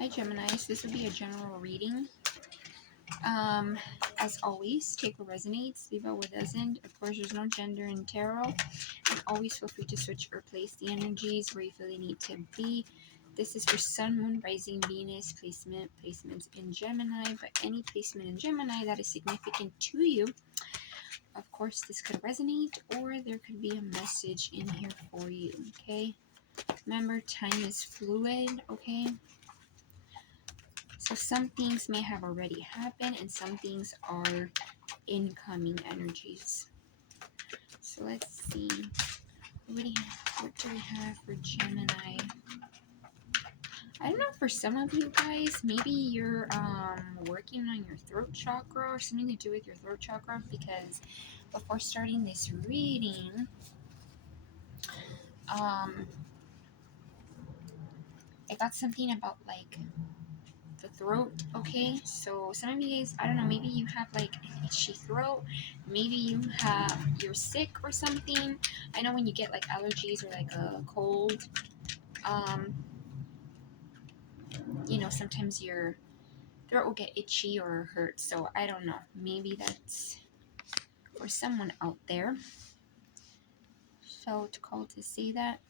Hi Geminis, this will be a general reading. As always, take what resonates, leave out what doesn't. Of course, there's no gender in tarot. And always feel free to switch or place the energies where you feel they need to be. This is for Sun, Moon, Rising, Venus, placements in Gemini, but any placement in Gemini that is significant to you. Of course, this could resonate, or there could be a message in here for you, okay? Remember, time is fluid, okay? So some things may have already happened and some things are incoming energies. So let's see. What do we have for Gemini? I don't know, for some of you guys, maybe you're working on your throat chakra or something to do with your throat chakra, because before starting this reading, I got something about like the throat, okay? So some of you guys, I don't know, maybe you have like an itchy throat, maybe you're sick or something. I know when you get like allergies or like a cold, you know, sometimes your throat will get itchy or hurt. So I don't know, maybe that's for someone out there. Felt called to say that.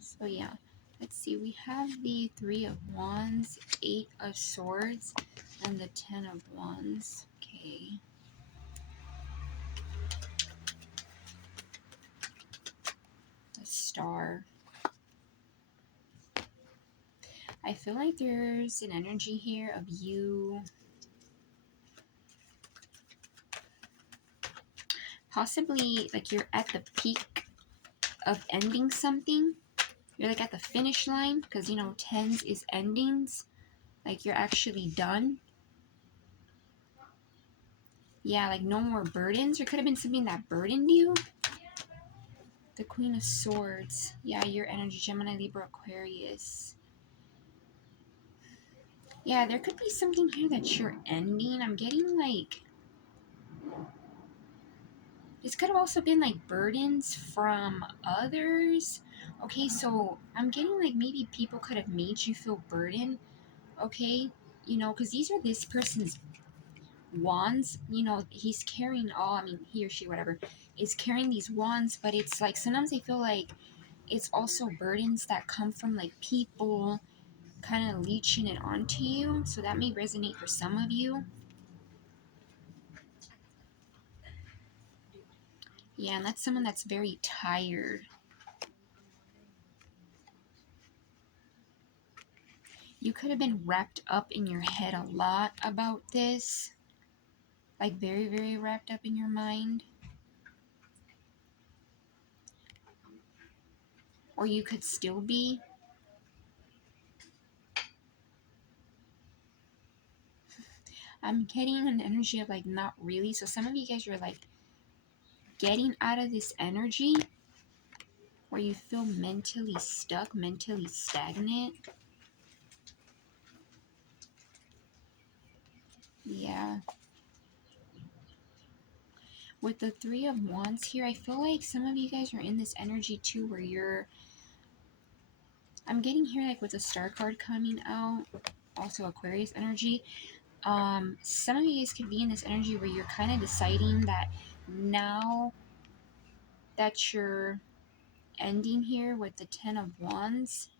So yeah, let's see, we have the 3 of Wands, 8 of Swords, and the 10 of Wands. Okay. The Star. I feel like there's an energy here of you possibly like you're at the peak of ending something. You're like at the finish line, because you know tens is endings. Like you're actually done. Yeah, like no more burdens. There could have been something that burdened you. The Queen of Swords. Yeah, your energy, Gemini, Libra, Aquarius. Yeah, there could be something here that you're ending. I'm getting like, this could have also been like burdens from others. Okay, so I'm getting like maybe people could have made you feel burdened. Okay, you know, because these are this person's wands. You know, he's carrying all, I mean, he or she, whatever, is carrying these wands, but it's like sometimes I feel like it's also burdens that come from like people kind of leeching it onto you. So that may resonate for some of you. Yeah, and that's someone that's very tired. You could have been wrapped up in your head a lot about this. Like very, very wrapped up in your mind. Or you could still be. I'm getting an energy of like not really. So some of you guys are like getting out of this energy where you feel mentally stuck, mentally stagnant. Yeah. With the 3 of Wands here, I feel like some of you guys are in this energy too where you're, I'm getting here like with the Star card coming out, also Aquarius energy. Some of you guys could be in this energy where you're kind of deciding that now that you're ending here with the 10 of Wands,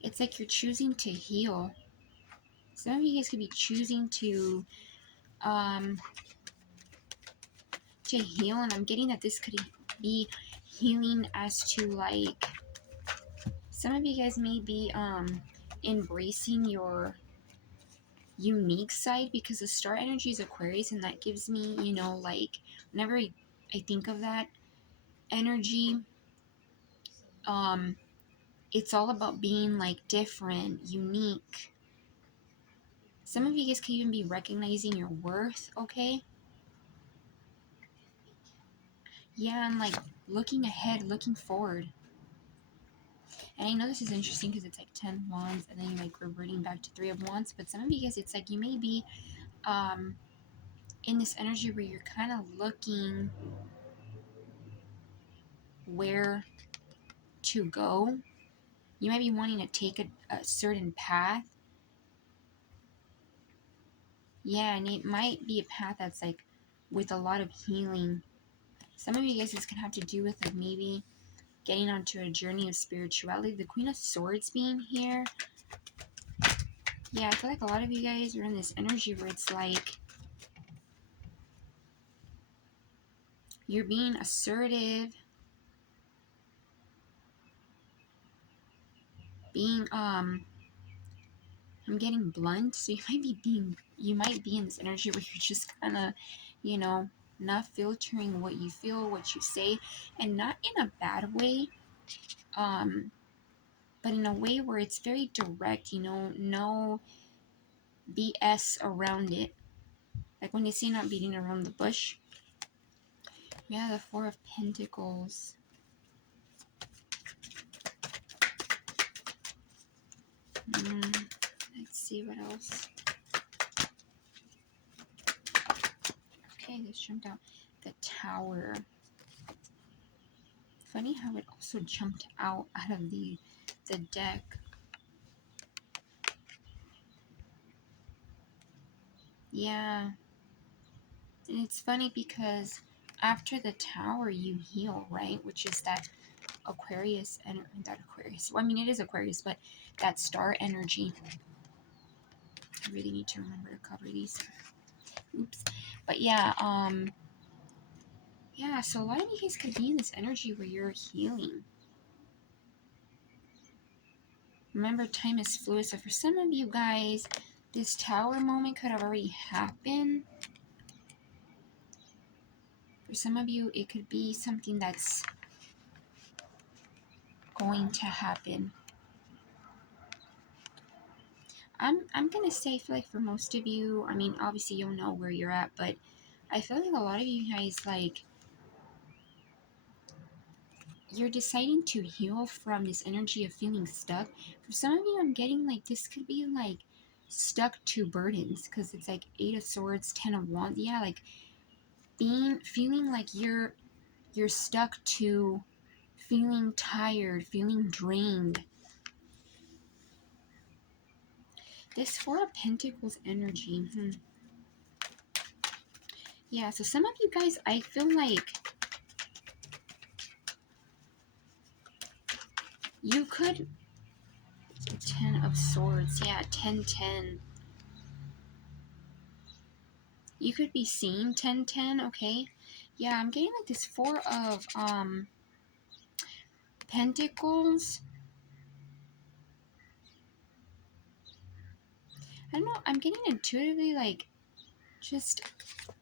it's like you're choosing to heal. Some of you guys could be choosing to heal, and I'm getting that this could be healing as to like, some of you guys may be embracing your unique side, because the star energy is Aquarius, and that gives me, you know, like whenever I think of that energy, it's all about being like different, unique. Some of you guys can even be recognizing your worth, okay? Yeah, and like looking ahead, looking forward. And I know this is interesting because it's like 10 wands and then you're like reverting back to 3 of wands, but some of you guys, it's like you may be in this energy where you're kind of looking where to go. You might be wanting to take a certain path. Yeah, and it might be a path that's like with a lot of healing. Some of you guys, this can have to do with like maybe getting onto a journey of spirituality. The Queen of Swords being here. Yeah, I feel like a lot of you guys are in this energy where it's like you're being assertive, being I'm getting blunt, so you might be in this energy where you're just kind of, you know, not filtering what you feel, what you say, and not in a bad way, but in a way where it's very direct, you know, no BS around it. Like when you say not beating around the bush. Yeah, the Four of Pentacles. Let's see what else. Okay, this jumped out. The Tower. Funny how it also jumped out of the deck. Yeah. And it's funny because after the Tower you heal, right? Which is that Aquarius and that Aquarius. Well, I mean it is Aquarius, but that star energy. I really need to remember to cover these. Oops. But yeah, yeah, so a lot of you guys could be in this energy where you're healing. Remember, time is fluid, so for some of you guys, this Tower moment could have already happened. For some of you, it could be something that's going to happen. I'm gonna say, I feel like for most of you, I mean, obviously you'll know where you're at, but I feel like a lot of you guys, like, you're deciding to heal from this energy of feeling stuck. For some of you, I'm getting like this could be like stuck to burdens, because it's like Eight of Swords, Ten of Wands. Yeah, like feeling like you're stuck to feeling tired, feeling drained. This Four of Pentacles energy. Yeah, so some of you guys, I feel like you could... Ten of Swords. Yeah, 10-10. You could be seeing 10-10, okay? Yeah, I'm getting like this Four of Pentacles. I don't know, I'm getting intuitively like, just,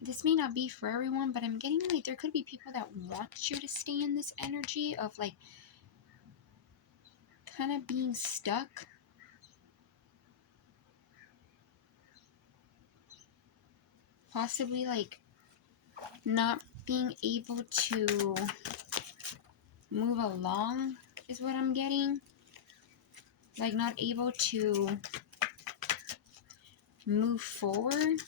this may not be for everyone, but I'm getting like there could be people that want you to stay in this energy of like kind of being stuck. Possibly like not being able to move along is what I'm getting. Like not able to move forward.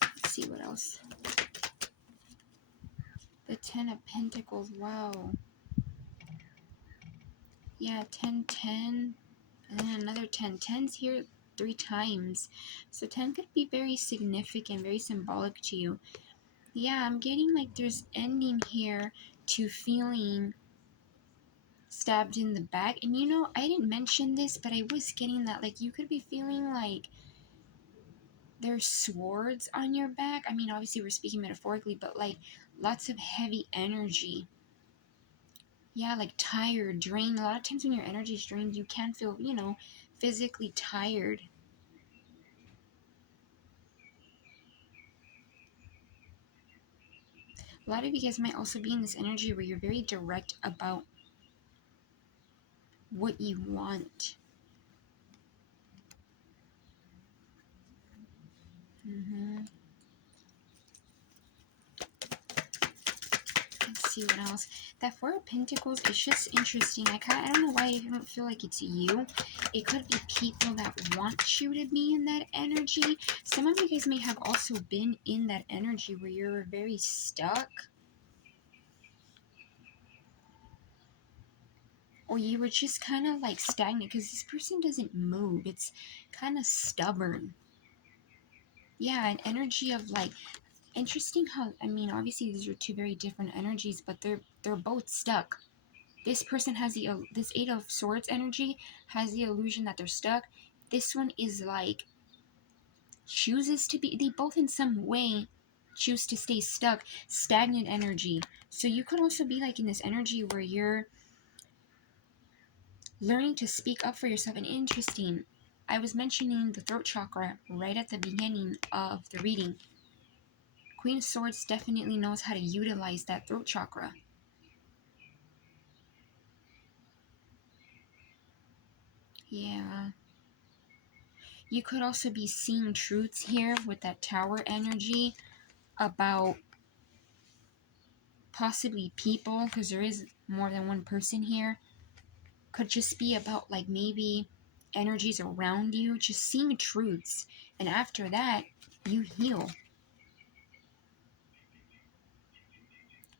Let's see what else. The Ten of Pentacles. Wow. Yeah, 10-10. And then another 10. 10's here 3 times. So 10 could be very significant, very symbolic to you. Yeah, I'm getting like there's ending here to feeling stabbed in the back. And you know, I didn't mention this, but I was getting that like you could be feeling like there's swords on your back. I mean, obviously we're speaking metaphorically, but like lots of heavy energy. Yeah, like tired, drained. A lot of times when your energy is drained, you can feel, you know, physically tired. A lot of you guys might also be in this energy where you're very direct about what you want. Let's see what else. That Four of Pentacles is just interesting. I don't know why I don't feel like it's you. It could be people that want you to be in that energy. Some of you guys may have also been in that energy where you're very stuck. or you were just kind of like stagnant because this person doesn't move. It's kind of stubborn. Yeah, an energy of like, interesting how, I mean, obviously these are two very different energies, but they're both stuck. This person has this Eight of Swords energy has the illusion that they're stuck. This one is like chooses to be, they both in some way choose to stay stuck, stagnant energy. So you could also be like in this energy where you're learning to speak up for yourself. And interesting, I was mentioning the throat chakra right at the beginning of the reading. Queen of Swords definitely knows how to utilize that throat chakra. Yeah. You could also be seeing truths here with that Tower energy about possibly people, because there is more than one person here. Could just be about like maybe energies around you, just seeing truths. And after that, you heal.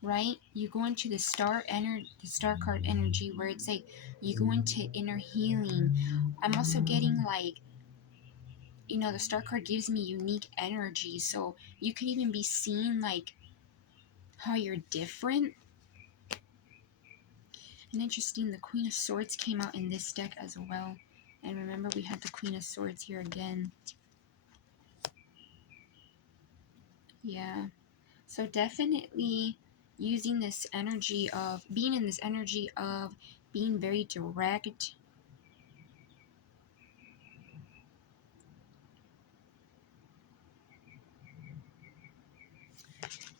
Right? You go into the the star card energy where it's like you go into inner healing. I'm also getting like, the star card gives me unique energy, so you could even be seeing like how you're different. And interesting, the Queen of Swords came out in this deck as well. And remember, we had the Queen of Swords here again. Yeah. So definitely using this energy of being in this energy of being very direct.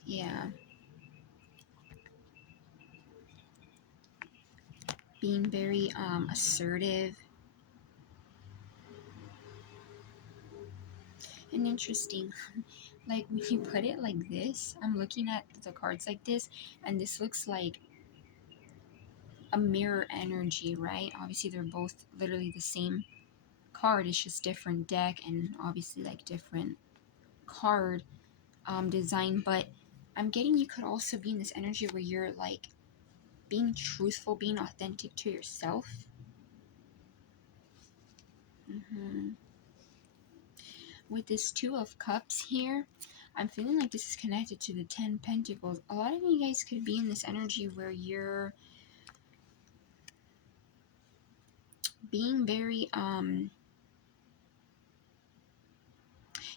Yeah. Being very assertive. And interesting. Like when you put it like this, I'm looking at the cards like this, and this looks like a mirror energy, right? Obviously, they're both literally the same card. It's just different deck and obviously like different card design. But I'm getting you could also be in this energy where you're like being truthful, being authentic to yourself. hmm With this Two of Cups here, I'm feeling like this is connected to the 10 Pentacles. A lot of you guys could be in this energy where you're being very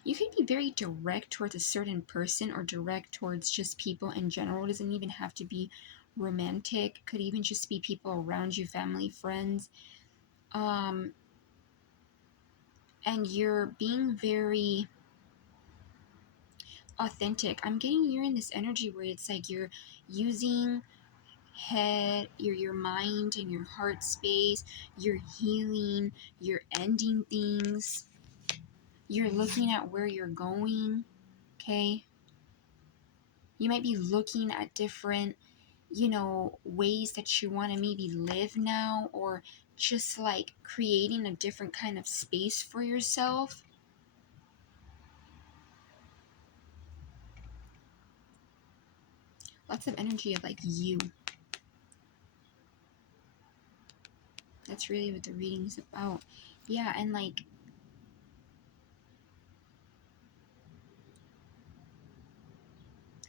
you could be very direct towards a certain person or direct towards just people in general. It doesn't even have to be romantic. Could even just be people around you, family, friends. Um, and you're being very authentic. I'm getting you're in this energy where it's like you're using your mind and your heart space. You're healing. You're ending things. You're looking at where you're going. Okay. You might be looking at different, ways that you want to maybe live now, or just like creating a different kind of space for yourself. Lots of energy of like you. That's really what the reading is about. Yeah, and like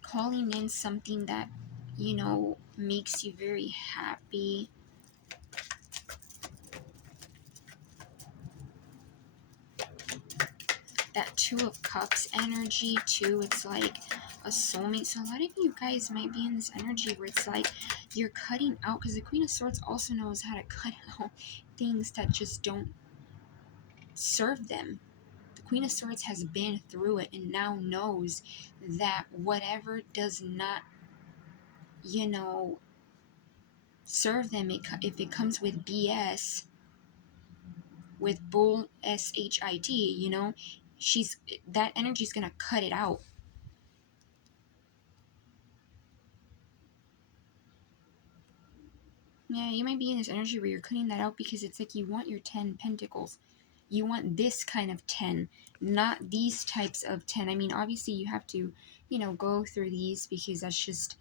calling in something that, makes you very happy. That Two of Cups energy too, it's like a soulmate. So a lot of you guys might be in this energy where it's like you're cutting out, because the Queen of Swords also knows how to cut out things that just don't serve them. The Queen of Swords has been through it and now knows that whatever does not, you know, serve them, if it comes with BS, with bull shit, she's that energy's gonna cut it out. Yeah, you might be in this energy where you're cutting that out because it's like you want your 10 pentacles. You want this kind of 10, not these types of 10. I mean, obviously you have to, go through these because that's just,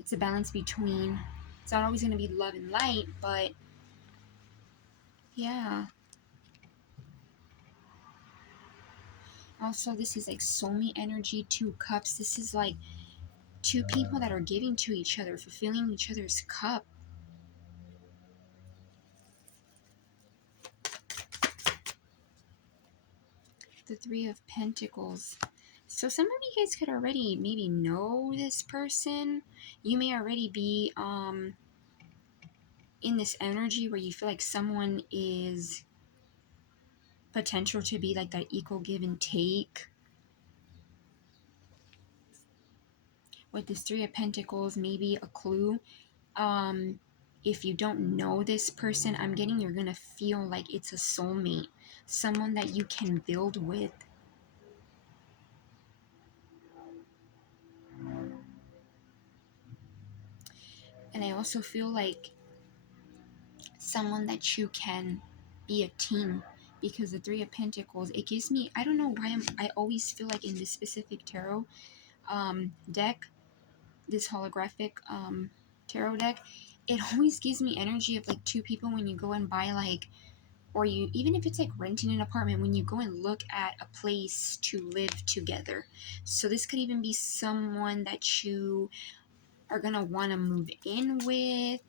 it's a balance between, it's not always going to be love and light, but Yeah. Also, this is like soulmate energy, two cups. This is like two people that are giving to each other, fulfilling each other's cup. The Three of Pentacles. So some of you guys could already maybe know this person. You may already be in this energy where you feel like someone is potential to be like that equal give and take. With this Three of Pentacles, maybe a clue. If you don't know this person, I'm getting you're gonna feel like it's a soulmate, someone that you can build with. And I also feel like someone that you can be a team, because the Three of Pentacles, it gives me, I don't know why I always feel like in this specific tarot deck, this holographic tarot deck, it always gives me energy of like two people when you go and buy like, or you, even if it's like renting an apartment, when you go and look at a place to live together. So this could even be someone that you are gonna want to move in with,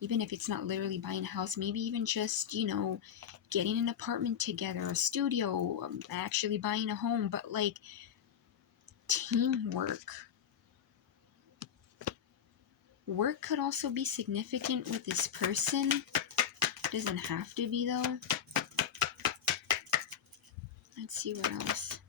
even if it's not literally buying a house, maybe even just, you know, getting an apartment together, a studio, actually buying a home, but like teamwork. Work could also be significant with this person. Doesn't have to be though. Let's see what else.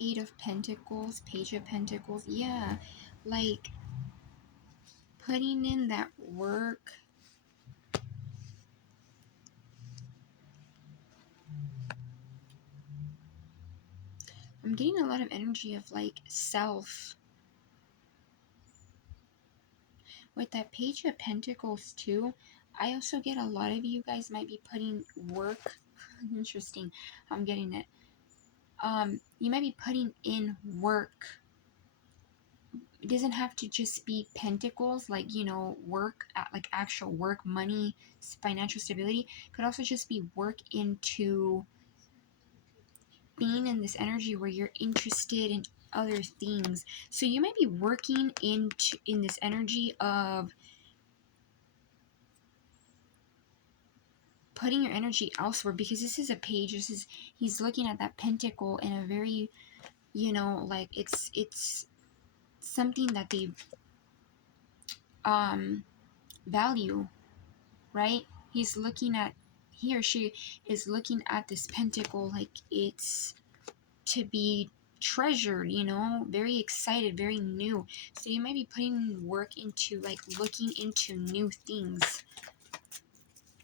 Eight of Pentacles, Page of Pentacles. Yeah, like putting in that work. I'm getting a lot of energy of like self. With that Page of Pentacles too, I also get a lot of you guys might be putting work. Interesting. I'm getting it. You might be putting in work. It doesn't have to just be pentacles, like, you know, work, like actual work, money, financial stability. It could also just be work into being in this energy where you're interested in other things. So you might be working in this energy of putting your energy elsewhere, because this is a page. This is, he's looking at that pentacle in a very, you know, like it's something that they value, right? He's looking at, he or she is looking at this pentacle like it's to be treasured, you know, very excited, very new. So you might be putting work into like looking into new things.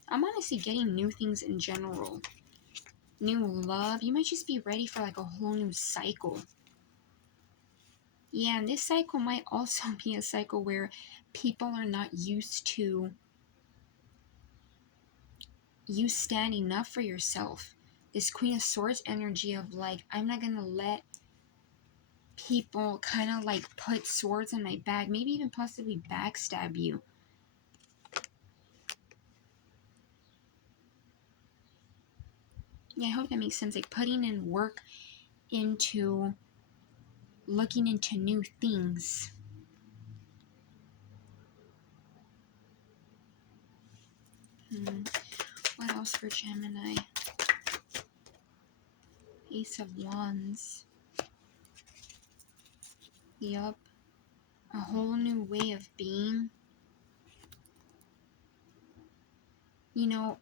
I'm honestly getting new things in general. New love. You might just be ready for like a whole new cycle. Yeah, and this cycle might also be a cycle where people are not used to you standing up for yourself. This Queen of Swords energy of like, I'm not gonna let people kind of like put swords in my back, maybe even possibly backstab you. Yeah, I hope that makes sense. Like putting in work into looking into new things. What else for Gemini? Ace of Wands. Yup. A whole new way of being. You know,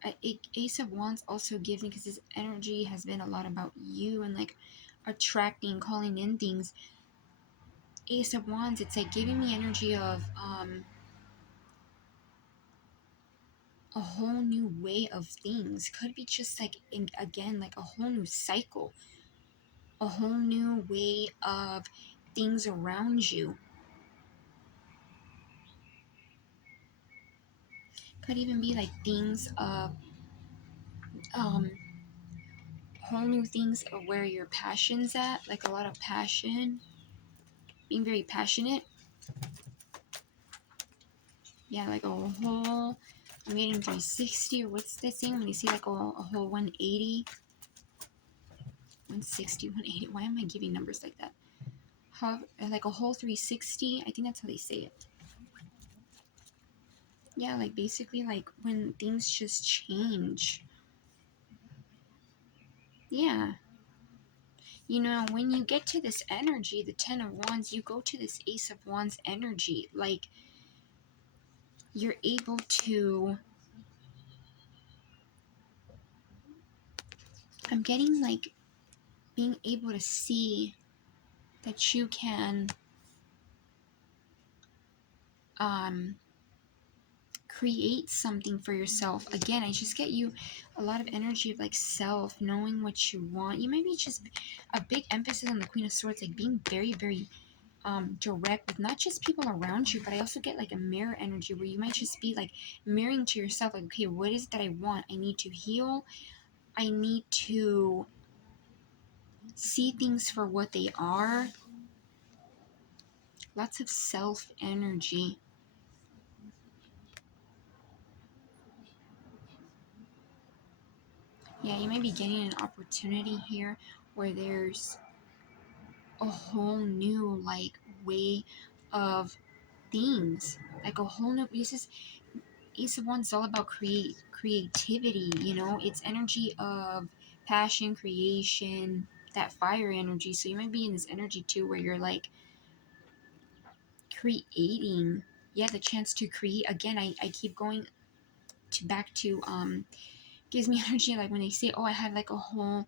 Ace of Wands also gives me, because this energy has been a lot about you and like attracting, calling in things. Ace of Wands, it's like giving me energy of a whole new way of things. Could be just like, again, like a whole new cycle, a whole new way of things around you. Could even be like things of whole new things of where your passion's at, like a lot of passion. being very passionate. Yeah, like a whole, I'm getting 360, or what's this thing when they say like a whole 180, 160, 180. Why am I giving numbers like that? How, like a whole 360, I think that's how they say it. Yeah, like basically like when things just change. Yeah. You know, when you get to this energy, the 10 of Wands, you go to this Ace of Wands energy. Like, you're able to, I'm getting like being able to see that you can create something for yourself. Again, I just get you a lot of energy of like self, knowing what you want. You might be just a big emphasis on the Queen of Swords, like being very, very direct with not just people around you, but I also get like a mirror energy where you might just be like mirroring to yourself, like, okay, what is it that I want? I need to heal. I need to see things for what they are. Lots of self energy. Yeah, you might be getting an opportunity here where there's a whole new like way of things, like a whole new, this is Ace of Wands is all about creativity, you know, it's energy of passion, creation, that fire energy. So you might be in this energy too where you're like creating. Yeah, the chance to create. Again, I keep going to back to gives me energy like when they say, oh, I had like a whole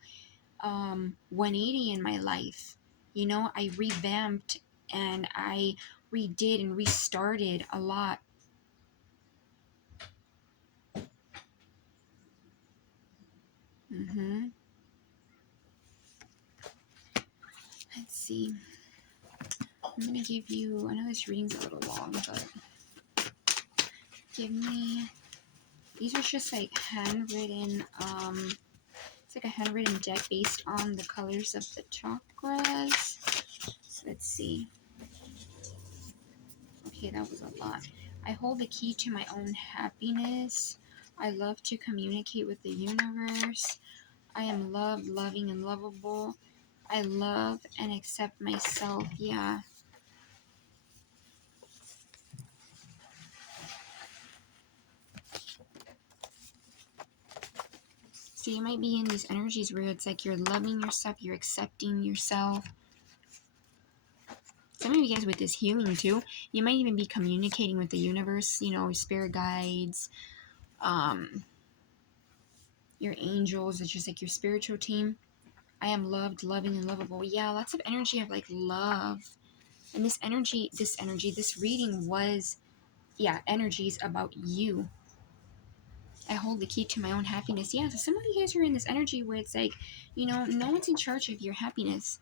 180 in my life. You know, I revamped and I redid and restarted a lot. Let's see. I'm gonna give you, I know this reading's a little long, but give me, these are just like handwritten, it's like a handwritten deck based on the colors of the chakras. So let's see. Okay, that was a lot. I hold the key to my own happiness. I love to communicate with the universe. I am loved, loving, and lovable. I love and accept myself. Yeah. So you might be in these energies where it's like you're loving yourself, you're accepting yourself. Some of you guys with this healing too, you might even be communicating with the universe, you know, spirit guides, your angels. It's just like your spiritual team. I am loved, loving, and lovable. Yeah, lots of energy of like love. And this reading was, yeah, energies about you. I hold the key to my own happiness. Yeah, so some of you guys are in this energy where it's like, you know, no one's in charge of your happiness.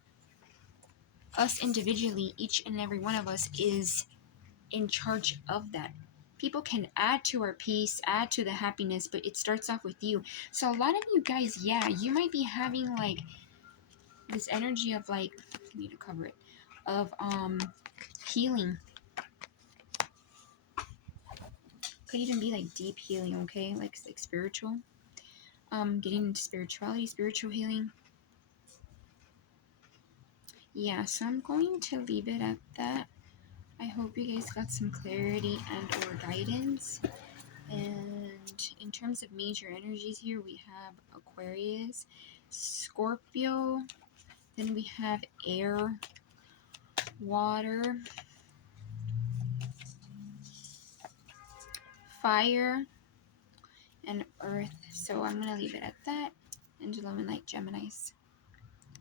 Us individually, each and every one of us is in charge of that. People can add to our peace, add to the happiness, but it starts off with you. So a lot of you guys, yeah, you might be having like this energy of like, I need to cover it, of healing. Could even be like deep healing, okay? Like spiritual. Getting into spirituality, spiritual healing. Yeah, so I'm going to leave it at that. I hope you guys got some clarity and or guidance. And in terms of major energies here, we have Aquarius, Scorpio, then we have air, water, fire, and earth. So I'm going to leave it at that. Angel and Light Geminis.